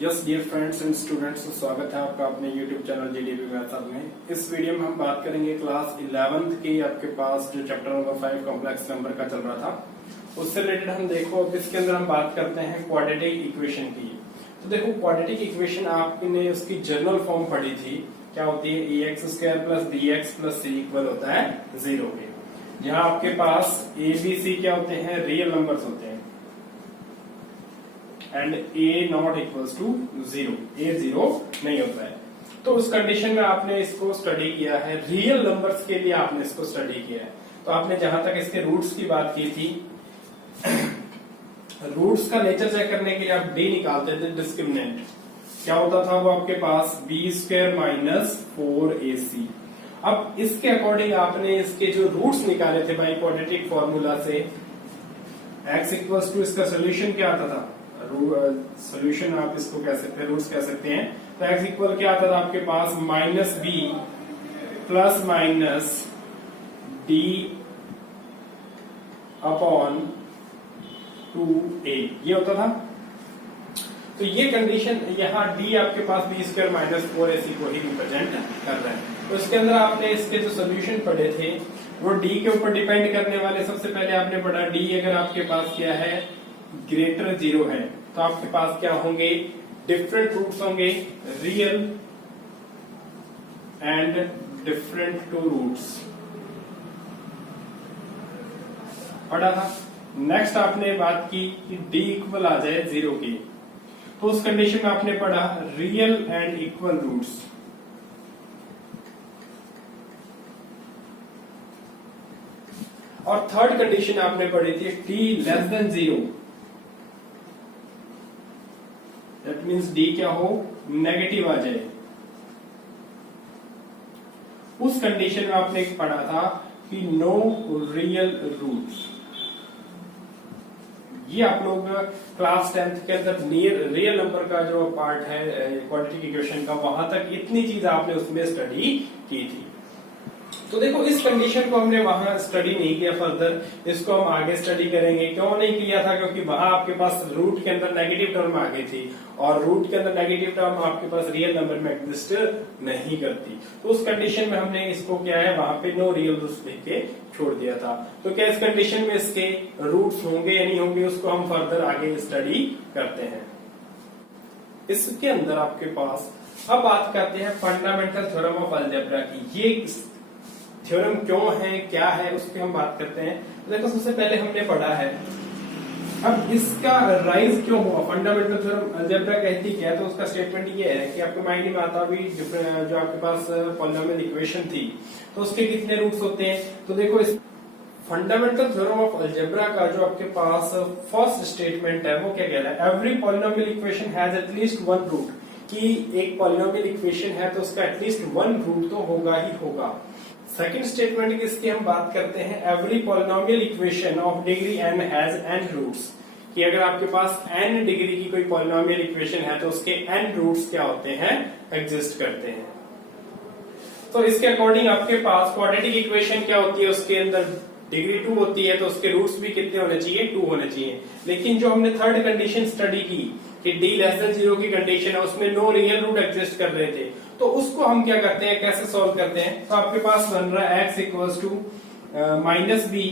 Yes dear friends and students, स्वागत है आपका अपने यूट्यूब चैनल जीडीपी मैथ्स में। इस वीडियो में हम बात करेंगे क्लास 11th की आपके पास जो चैप्टर नंबर 5 कॉम्प्लेक्स नंबर का चल रहा था उससे रिलेटेड हम देखो। अब इसके अंदर हम बात करते हैं क्वाड्रेटिक इक्वेशन की। तो देखो क्वाड्रेटिक इक्वेशन आपने उसकी जनरल फॉर्म पढ़ी थी, क्या होती है A X square plus B X plus C equal होता है 0 के। जहाँ आपके पास ए बी सी क्या होते हैं, रियल नंबर्स होते हैं and a not equals to 0, a 0 नहीं होता है। तो उस कंडीशन में आपने इसको स्टडी किया है, रियल नंबर्स के लिए आपने इसको स्टडी किया है। तो आपने जहां तक इसके रूट्स की बात की थी, रूट्स का नेचर चेक करने के लिए आप डी निकालते थे, डिस्क्रिमिनेंट क्या होता था वो आपके पास बी स्क्वायर माइनस 4ac। अब इसके अकॉर्डिंग आपने इसके जो रूट्स निकाले थे बाई क्वाड्रेटिक फॉर्मूला से, x इक्वल्स टू इसका सोल्यूशन क्या आता था, सोल्यूशन आप इसको कह सकते हैं, रूट्स कह सकते हैं। तो x इक्वल क्या आता था आपके पास minus B plus minus D upon 2a ये होता था। तो ये कंडीशन यहाँ d आपके पास बी स्क्वायर माइनस 4ac को ही रिप्रेजेंट कर रहा है। तो इसके अंदर आपने इसके जो सोल्यूशन पढ़े थे वो d के ऊपर डिपेंड करने वाले। सबसे पहले आपने पढ़ा d अगर आपके पास क्या है, ग्रेटर 0 है, तो आपके पास क्या होंगे, डिफरेंट रूट्स होंगे, real and different two roots पढ़ा था। नेक्स्ट आपने बात की कि d इक्वल आ जाए 0 के, तो उस कंडीशन में आपने पढ़ा रियल एंड इक्वल रूट्स। और थर्ड कंडीशन आपने पढ़ी थी t less than 0, that means d क्या हो, नेगेटिव आ जाए। उस कंडीशन में आपने पढ़ा था कि नो रियल रूट्स। ये आप लोग क्लास 10th के अंदर रियल नंबर का जो पार्ट है क्वाड्रेटिक इक्वेशन का, वहां तक इतनी चीज आपने उसमें स्टडी की थी। तो देखो इस कंडीशन को हमने वहां स्टडी नहीं किया फर्दर, इसको हम आगे स्टडी करेंगे। क्यों नहीं किया था, क्योंकि वहां आपके पास रूट के अंदर नेगेटिव टर्म आ गई थी और रूट के अंदर नेगेटिव टर्म आपके पास रियल नंबर में एग्जिस्ट नहीं करती। तो उस कंडीशन में हमने इसको क्या है, वहां पे नो रियल रूट्स लिख के छोड़ दिया था। तो क्या इस कंडीशन में इसके रूट्स होंगे या नहीं होंगे, उसको हम फर्दर आगे स्टडी करते हैं। इसके अंदर आपके पास अब बात करते हैं फंडामेंटल थ्योरम ऑफ अलजेब्रा की। ये थ्योरम क्यों है, क्या है, उसकी हम बात करते हैं। तो देखो सबसे पहले हमने पढ़ा है, अब इसका राइज क्यों हुआ, फंडामेंटल थ्योरम अलजेब्रा कहती क्या है। तो उसका स्टेटमेंट ये है कि आपके माइंड में आता भी जो आपके पास पॉलिनोमियल इक्वेशन थी तो उसके कितने रूट्स होते हैं। तो देखो इस फंडामेंटल थ्योरम ऑफ अलजेब्रा का जो आपके पास फर्स्ट स्टेटमेंट है वो क्या कह रहा है, every polynomial equation has at least one root. कि एक पॉलिनोमियल इक्वेशन है तो उसका एटलीस्ट वन रूट तो होगा ही होगा। सेकंड स्टेटमेंट की इसकी हम बात करते हैं, every polynomial equation of degree n has n roots. कि अगर आपके पास n डिग्री की कोई पॉलिनोमियल इक्वेशन है तो उसके n रूट्स क्या होते हैं, एग्जिस्ट करते हैं। तो इसके अकॉर्डिंग आपके पास क्वाड्रेटिक इक्वेशन क्या होती है, उसके अंदर डिग्री 2 होती है तो उसके रूट्स भी कितने होने चाहिए, 2 होने चाहिए। लेकिन जो हमने थर्ड कंडीशन स्टडी की कि d लेस देन 0 की कंडीशन है, उसमें नो रियल रूट एग्जिस्ट कर रहे थे। तो उसको हम क्या करते हैं, कैसे सॉल्व करते हैं। तो आपके पास बन रहा है x equals to minus B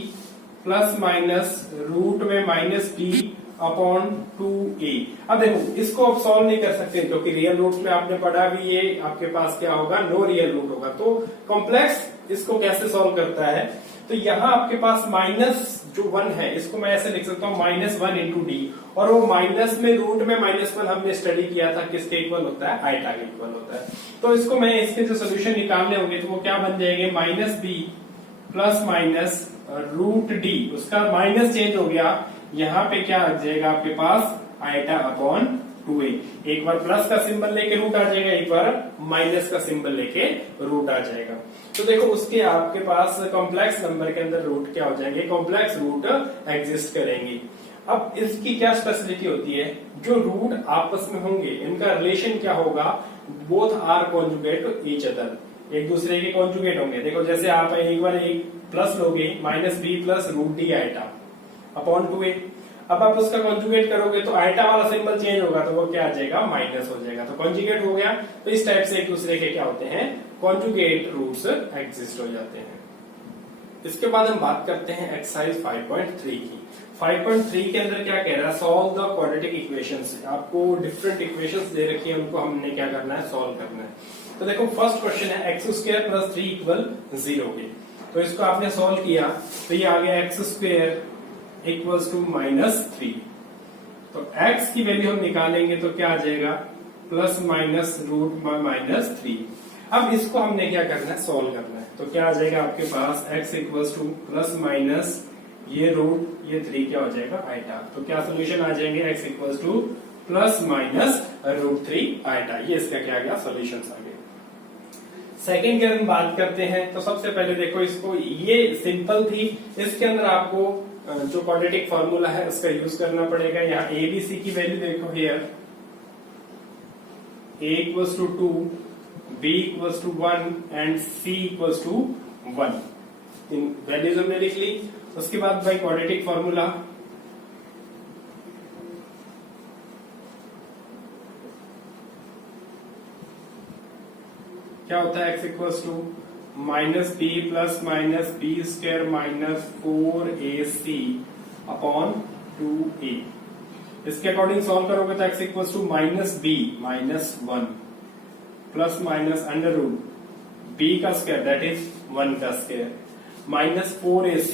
plus minus root में माइनस b अपॉन 2a। अब देखो इसको आप सॉल्व नहीं कर सकते क्योंकि रियल रूट्स में आपने पढ़ा भी ये आपके पास क्या होगा, नो रियल रूट होगा। तो कॉम्प्लेक्स इसको कैसे सॉल्व करता है, तो यहाँ आपके पास माइनस जो 1 है इसको मैं ऐसे लिख सकता हूँ माइनस 1 इंटू डी, और वो माइनस में रूट में माइनस 1 हमने स्टडी किया था किसके इक्वल होता है, आइटा के इक्वल होता है। तो इसको मैं इसके जो सोल्यूशन निकालने होंगे तो वो क्या बन जाएंगे, minus B plus minus root D, उसका माइनस चेंज हो गया, यहाँ पे क्या आ जाएगा आपके पास आइटा अपॉन 2a। एक बार प्लस का सिंबल लेके रूट आ जाएगा, एक बार माइनस का सिंबल लेके रूट आ जाएगा। तो देखो उसके आपके पास कॉम्प्लेक्स नंबर के अंदर रूट क्या हो जाएंगे, कॉम्प्लेक्स रूट एग्जिस्ट करेंगे। अब इसकी क्या स्पेशलिटी होती है, जो रूट आपस में होंगे इनका रिलेशन क्या होगा, both are conjugate to each other, एक दूसरे के कॉन्जुगेट होंगे। देखो जैसे आप एक बार एक प्लस लोगे, minus B plus root D iota upon 2a। अब आप उसका कॉन्जुगेट करोगे तो आइटा वाला सिंबल चेंज होगा तो वो क्या आ जाएगा, माइनस हो जाएगा। तो कॉन्जुगेट हो गया। तो इस टाइप से एक दूसरे के क्या होते हैं, कॉन्जुगेट रूट्स एग्जिस्ट हो जाते हैं। इसके बाद हम बात करते हैं एक्सरसाइज 5.3 की। 5.3 के अंदर क्या कह रहा है, सॉल्व द क्वाड्रेटिक इक्वेशंस। आपको डिफरेंट इक्वेशंस दे रखी है, उनको हमने क्या करना है, सॉल्व करना है। तो देखो फर्स्ट क्वेश्चन है एक्स स्क्वायर प्लस 3 इक्वल 0 के। तो इसको आपने सॉल्व किया तो ये आ गया एक्स स्क्वायर इक्वल्स टू -3। तो x की वैल्यू हम निकालेंगे तो क्या आ जाएगा, प्लस माइनस रूट -3। अब इसको हमने क्या करना है, सॉल्व करना है। तो क्या आ जाएगा आपके पास, x equals to plus minus ये रूट ये 3 क्या हो जाएगा, आइटा। तो क्या सोल्यूशन आ जाएंगे, x equals to plus minus √3 iota. ये इसका क्या गया, सोल्यूशन आ गया। सेकंड की हम बात करते हैं तो सबसे पहले देखो इसको, ये सिंपल थी। इसके अंदर आपको जो क्वाड्रेटिक फॉर्मूला है उसका यूज करना पड़ेगा। यहाँ ए बी सी की वैल्यू देखो, here a equals to 2, b equals to 1 and c equals to 1। इन वैल्यूज हमने लिख ली। उसके बाद भाई क्वाड्रेटिक फॉर्मूला, क्या होता है, x equals to minus B plus minus B square minus 4ac upon 2a। इसके अकॉर्डिंग सॉल्व करोगे तो x equals to minus B -1 plus minus under root b का स्क्वायर दैट इज 1 का स्क्वायर माइनस 4ac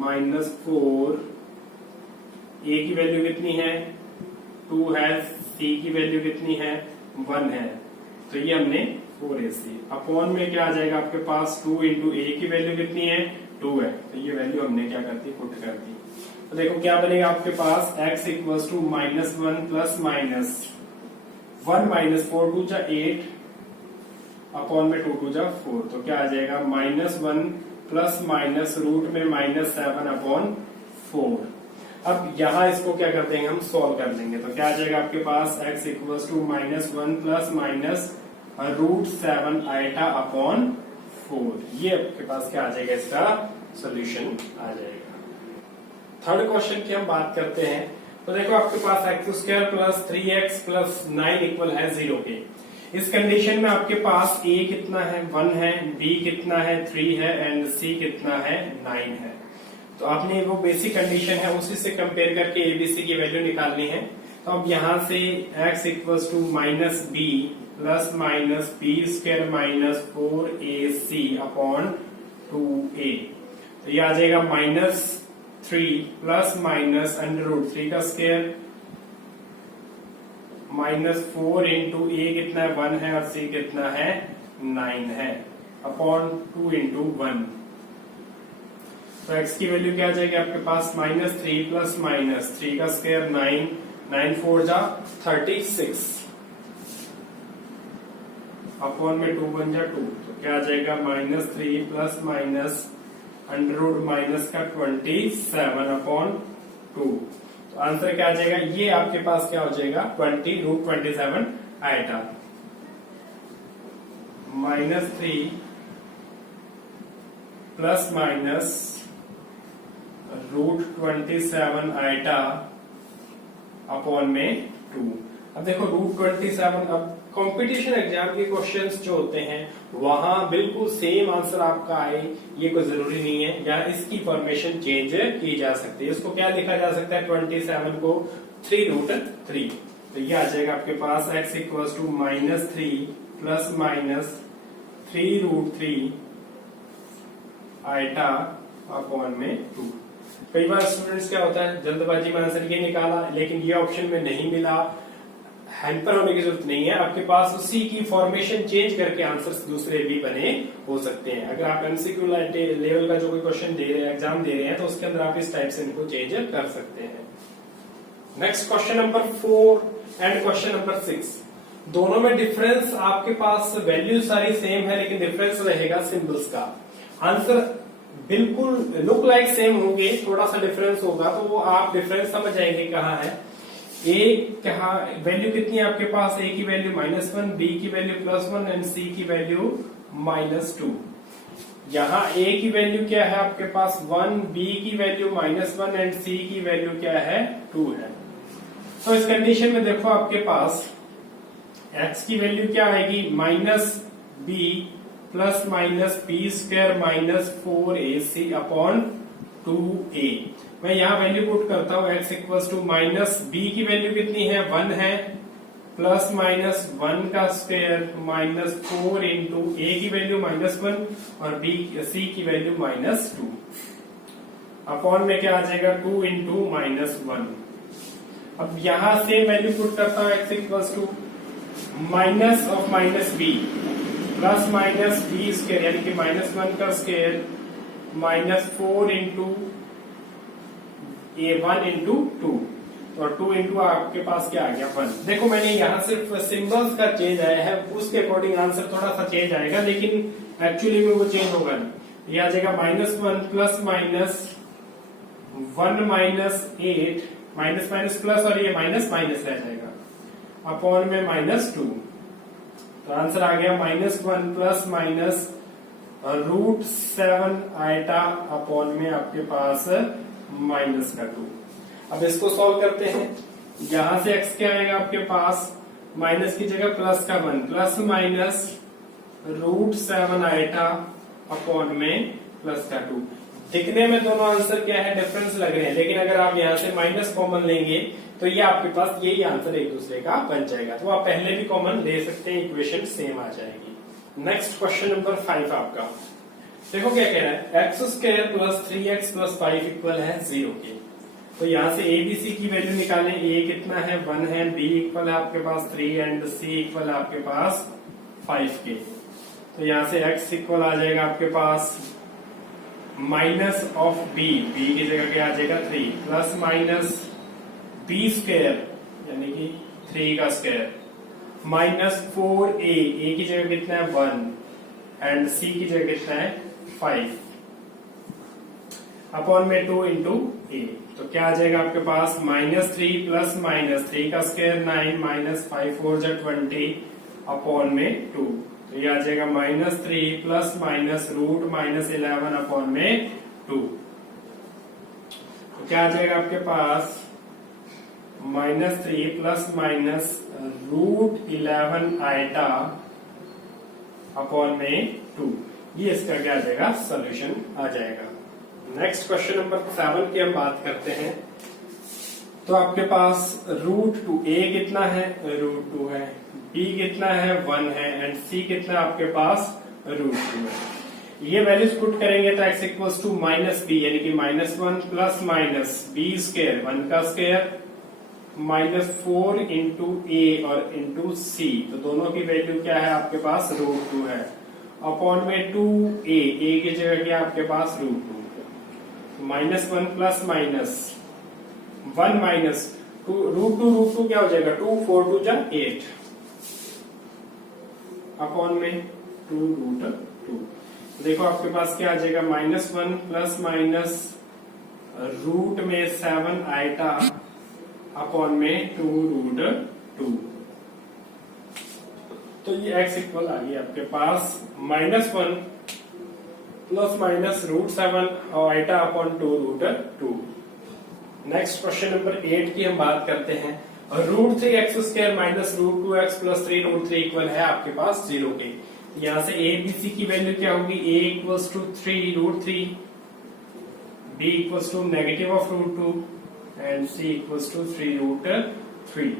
-4। a की value कितनी है, 2 है। c की वैल्यू कितनी है, 1 है। तो ये हमने 4ac अपॉन में क्या आ जाएगा आपके पास, 2 इंटू ए की वैल्यू कितनी है, 2 है। तो ये वैल्यू हमने क्या कर दी, पुट कर दी। तो देखो क्या बनेगा आपके पास, x equals to -1 plus minus 1 minus 4 2 जा 8 अपॉन में 2 2 जा 4। तो क्या आ जाएगा, -1 प्लस माइनस रूट में -7 अपॉन 4। अब यहाँ इसको क्या कर देंगे, हम सॉल्व कर देंगे। तो क्या आ जाएगा आपके पास, x equals to -1 plus minus √7 iota upon 4। ये आपके पास क्या आ जाएगा, इसका सोल्यूशन आ जाएगा। थर्ड क्वेश्चन की हम बात करते हैं। तो देखो आपके पास x square plus 3x plus 9 equal है 0 के। इस कंडीशन में आपके पास a कितना है, 1 है, b कितना है, 3 है एंड c कितना है, 9 है। तो आपने वो बेसिक कंडीशन है उसी से कंपेयर करके abc की वैल्यू निकालनी है। तो अब यहां से x equals to minus b plus minus B square minus 4ac upon 2a। तो ये आ जाएगा -3 प्लस माइनस अंडर रूट 3 का स्क्वायर -4 इंटू a कितना है, 1 है और c कितना है, 9 है अपॉन 2 इंटू 1। तो x की वैल्यू क्या आ जाएगी आपके पास, -3 प्लस माइनस 3 का स्क्वायर 9 9 4 जा 36 अपॉन में 2 1 जा 2। तो क्या आ जाएगा, -3 plus minus under root minus का 27 अपॉन 2। तो आंसर क्या आ जाएगा, ये आपके पास क्या हो जाएगा, 20√27 iota. -3 plus minus √27 iota upon में 2। अब देखो √27, अब कंपटीशन एग्जाम के क्वेश्चंस जो होते हैं वहां बिल्कुल सेम आंसर आपका आए ये कोई जरूरी नहीं है, या इसकी फॉर्मेशन चेंज की जा सकती है। इसको क्या लिखा जा सकता है, 27 को 3√3। तो ये आ जाएगा आपके पास x equals to -3 plus minus 3√3 iota upon में 2। कई बार स्टूडेंट्स क्या होता है, जल्दबाजी में आंसर ये निकाला लेकिन ये ऑप्शन में नहीं मिला। हेल्पर होने की जरूरत नहीं है, आपके पास उसी की फॉर्मेशन चेंज करके आंसर्स दूसरे भी बने हो सकते हैं। अगर आप एमसीक्यू लेवल का जो कोई क्वेश्चन दे रहे हैं, एग्जाम दे रहे हैं, तो उसके अंदर आप इस टाइप से इनको चेंज कर सकते हैं। Next question number 4 and question number 6, दोनों में डिफरेंस आपके पास वैल्यू सारी सेम है लेकिन डिफरेंस रहेगा सिंबल्स का। आंसर बिल्कुल लुक लाइक सेम होंगे, थोड़ा सा डिफरेंस होगा तो वो आप डिफरेंस समझ जाएंगे कहाँ है। a कहा वैल्यू कितनी है आपके पास, a की वैल्यू -1, b की वैल्यू +1 एंड c की वैल्यू -2। यहाँ a की वैल्यू क्या है आपके पास 1, b की वैल्यू -1 एंड c की वैल्यू क्या है 2 है। तो इस कंडीशन में देखो आपके पास x की वैल्यू क्या आएगी -b plus minus B square -4ac upon 2a। मैं यहाँ वैल्यू पुट करता हूँ x equals to minus b की वैल्यू कितनी है 1 है, प्लस माइनस 1 का स्क्वायर -4 इंटू ए की वैल्यू -1 और बी सी की वैल्यू -2 अपॉन में क्या आ जाएगा 2 इंटू -1। अब यहां से वैल्यू पुट करता हूं x equals to minus of minus B plus minus B square यानी कि -1 का स्क्वायर -4 इंटू ए 1 इंटू 2 और 2 इंटू आपके पास क्या आ गया 1। देखो मैंने यहाँ सिर्फ सिंबल्स का चेंज आया है, उसके अकॉर्डिंग आंसर थोड़ा सा चेंज आएगा, लेकिन एक्चुअली में वो चेंज होगा नहीं। ये आ जाएगा -1 plus minus 1 -8 minus minus plus और ये माइनस माइनस रह जाएगा अपॉन में -2। तो आंसर आ गया -1 प्लस माइनस √7 आइटा अपॉन में आपके पास -2। अब इसको सॉल्व करते हैं। यहां से x क्या आएगा आपके पास माइनस की जगह प्लस का 1 प्लस माइनस √7 आइटा अपॉन में प्लस का 2। दिखने में दोनों आंसर क्या है डिफरेंस लग रहे हैं, लेकिन अगर आप यहां से माइनस कॉमन लेंगे तो ये आपके पास यही आंसर एक दूसरे का बन जाएगा। तो आप पहले भी कॉमन ले सकते हैं, इक्वेशन सेम आ जाएगी। नेक्स्ट क्वेश्चन नंबर 5 आपका देखो क्या कह रहा है x² plus 3x plus 5 equal है 0 के। तो यहाँ से a b c की वैल्यू निकालें। a कितना है 1 है, b इक्वल है आपके पास 3 एंड c इक्वल है आपके पास 5 के। तो यहाँ से x इक्वल आ जाएगा आपके पास माइनस ऑफ b की जगह क्या आ जाएगा 3 प्लस माइनस b स्क्वायर यानी कि 3 का स्क्वायर -4a की जगह कितना है 1 एंड c की जगह कितना है 5 अपॉन में 2 इंटू a। तो क्या आ जाएगा आपके पास -3 प्लस -3 का स्क्वायर 9 -5 4 20 अपॉन में 2। तो ये आ जाएगा -3 प्लस माइनस √11 अपॉन में 2। तो क्या आ जाएगा आपके पास -3 प्लस माइनस √11 आइटा अपॉन में 2। ये इसका क्या आ जाएगा सोल्यूशन आ जाएगा। नेक्स्ट क्वेश्चन नंबर 7 की हम बात करते हैं। तो आपके पास √2 a कितना है √2 है, b कितना है 1 है एंड c कितना आपके पास √2 है। ये वैल्यूज पुट करेंगे तो x इक्वल्स टू -b यानी कि -1 प्लस माइनस b स्क्वायर 1 का स्क्वायर -4 इंटू a और इंटू c। तो दोनों की वैल्यू क्या है आपके पास √2 है अपॉन में 2a की जगह क्या आपके पास √2 -1 प्लस माइनस 1 माइनस √2 क्या हो जाएगा 2 4 2 जा 8 अपॉन में 2√2। देखो आपके पास क्या आ जाएगा -1 प्लस माइनस रूट में 7 आइटा अपॉन में 2√2। तो ये x इक्वल आ गई आपके पास -1 प्लस माइनस √7 और iota upon 2√2। Next question number 8 की हम बात करते हैं। √3x² minus √2x plus 3√3 equal है आपके पास 0 के। यहाँ से a b c की वैल्यू क्या होगी a equals to 3√3, b equals to negative of √2 and c equals to 3√3।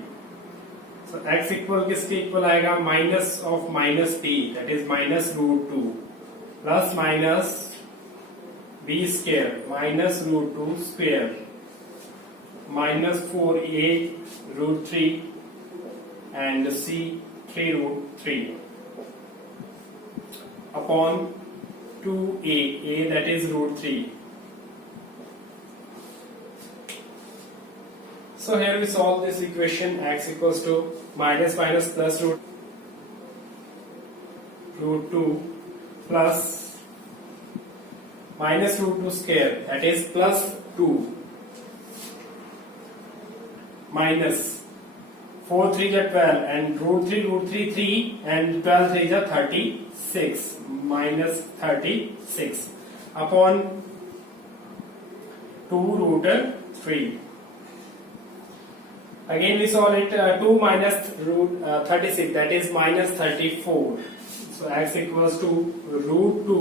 So x equal किसके इक्वल आएगा minus of minus b that is -√2 plus minus b square minus √2 square -4a √3 and c 3√3 upon 2a that is √3. So here we solve this equation x equals to minus plus √2 plus minus √2 square that is plus 2 minus 4 3 जा 12 and root 3 3 and 12 3 जा 36 minus 36 upon 2 root 3. Again we solve it, 2 minus root 36, that is minus 34. So x equals to root 2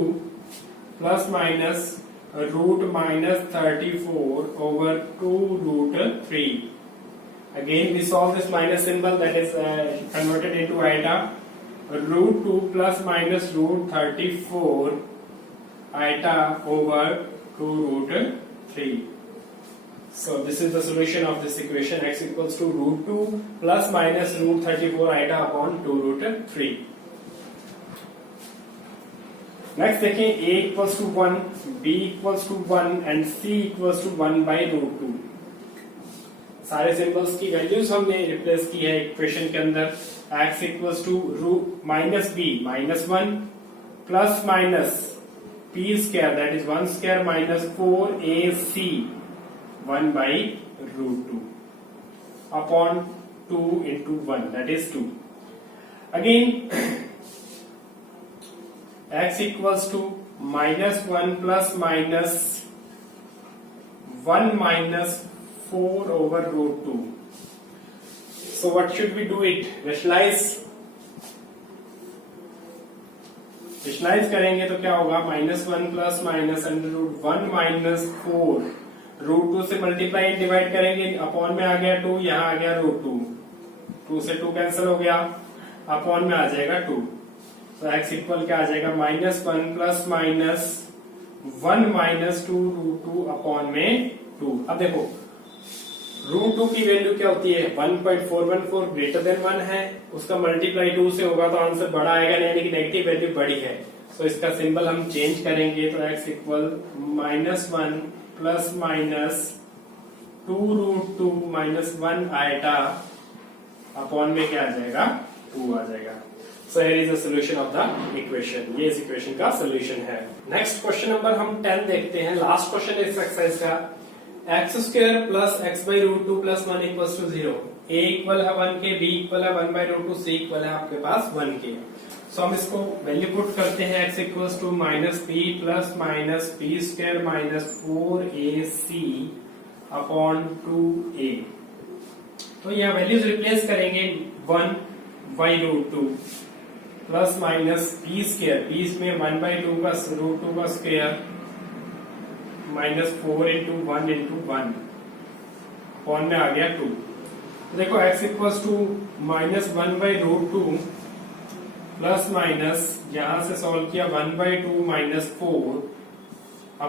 plus minus root minus 34 over 2 root 3. Again we solve this minus symbol, that is converted into iota. Root 2 plus minus root 34 iota over 2 root 3. So this is the solution of this equation. X equals to root 2 plus minus root 34 iota upon 2 root 3. Next देखें, a equals to 1, b equals to 1 and c equals to 1 by root 2. सारे symbols की values हमने replace की है equation के अंदर. x equals to root minus b minus 1 plus minus p square that is 1 square minus 4ac 1 by root 2 upon 2 into 1 that is 2. Again x equals to minus 1 plus minus 1 minus 4 over root 2. So what should we do it? Rationalize. Rationalize करेंगे तो क्या होगा? minus 1 plus minus under root 1 minus 4 root 2 से multiply and divide करेंगे, upon में आ गया 2, यहाँ आ गया root 2, 2 से 2 कैंसिल हो गया, अपॉन में आ जाएगा 2. तो x इक्वल क्या आ जाएगा? Minus 1 plus minus 1 minus 2 root 2 upon में 2. अब देखो रूट 2 की वैल्यू क्या होती है? 1.414 ग्रेटर देन 1 है, उसका मल्टीप्लाई 2 से होगा तो आंसर बड़ा आएगा, यानी कि नेगेटिव वैल्यू बड़ी है. तो इसका सिंबल हम चेंज करेंगे, तो x equal minus 1 plus minus 2 root 2 minus 1 iota upon में क्या आ जाएगा? 2 आ जाएगा. So here is the solution of the equation. ये इस इक्वेशन का सोल्यूशन है. नेक्स्ट क्वेश्चन नंबर हम 10 देखते हैं. लास्ट क्वेश्चन है इस एक्सरसाइज का. X square plus x by root 2 plus 1 equals to 0. A equal है 1 के, बी इक्वल है 1 बाई रूट 2, सी इक्वल है आपके पास 1 के. सो हम इसको वैल्यू पुट करते हैं. X equals to minus p plus minus p square minus 4ac upon 2a. तो यहाँ वैल्यूज रिप्लेस करेंगे. 1 by root 2 plus minus p square, p में 1 बाई 2 का रूट 2 का square minus 4 into 1 into 1 upon में आ गया 2. देखो x equals to minus 1 by root 2 plus minus यहां से सॉल्व किया 1 बाई 2 माइनस 4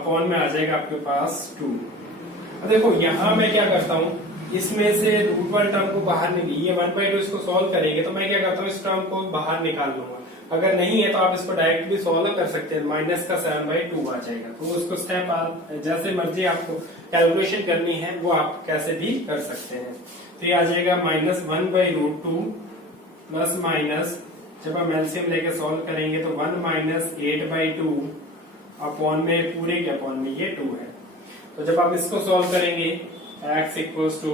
अपॉन में आ जाएगा आपके पास 2. देखो यहां मैं क्या करता हूं, इसमें से रूट 1 टर्म को बाहर निकाल, ये 1 बाई 2 इसको सॉल्व करेंगे तो मैं क्या करता हूँ, इस टर्म को बाहर निकाल लूंगा. अगर नहीं है तो आप इसको डायरेक्ट भी सॉल्व कर सकते हैं. माइनस का 7 बाई 2 आ जाएगा. तो उसको स्टेप आप जैसे मर्जी आपको कैलकुलेशन करनी है वो आप कैसे भी कर सकते हैं. तो ये आ जाएगा minus 1 by root 2 plus minus, जब हम एलसीएम लेके सॉल्व करेंगे तो 1 माइनस 8 बाई 2 अपॉन में पूरे के अपॉन में ये 2 है. तो जब आप इसको सॉल्व करेंगे x equals to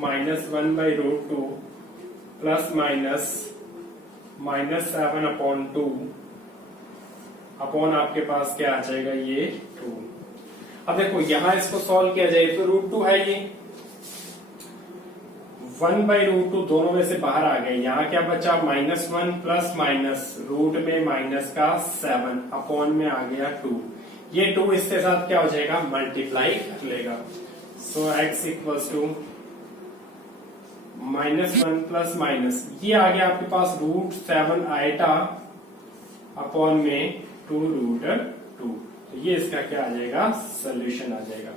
minus 1 by root 2 plus minus minus 7 upon 2 upon आपके पास क्या आ जाएगा? ये 2. अब देखो यहां इसको सॉल्व किया जाए तो रूट 2 है, ये 1 बाई रूट 2 दोनों में से बाहर आ गए. यहाँ क्या बचा? माइनस 1 प्लस माइनस रूट में माइनस का 7 अपॉन में आ गया 2. ये 2 इसके साथ क्या हो जाएगा? मल्टीप्लाई कर लेगा. So x equals to minus 1 plus minus, ये आ गया आपके पास रूट 7 आइटा अपॉन में 2 रूट 2. तो ये इसका क्या आ जाएगा? सोल्यूशन आ जाएगा.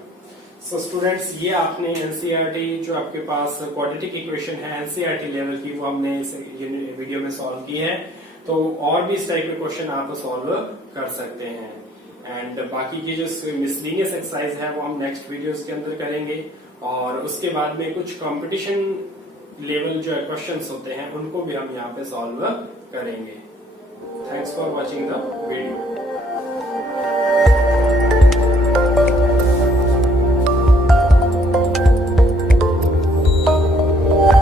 सो स्टूडेंट्स, ये आपने एनसीईआरटी जो आपके पास क्वाड्रेटिक इक्वेशन है एनसीईआरटी लेवल की, वो हमने इस वीडियो में सॉल्व की है. तो और भी इस टाइप के क्वेश्चन आप सॉल्व कर सकते हैं. एंड बाकी की जो मिसलिनियस एक्सरसाइज है वो हम नेक्स्ट वीडियोस के अंदर करेंगे. और उसके बाद में कुछ कंपटीशन लेवल जो क्वेश्चंस होते हैं उनको भी हम यहाँ पे सॉल्व करेंगे. Thanks for watching the video.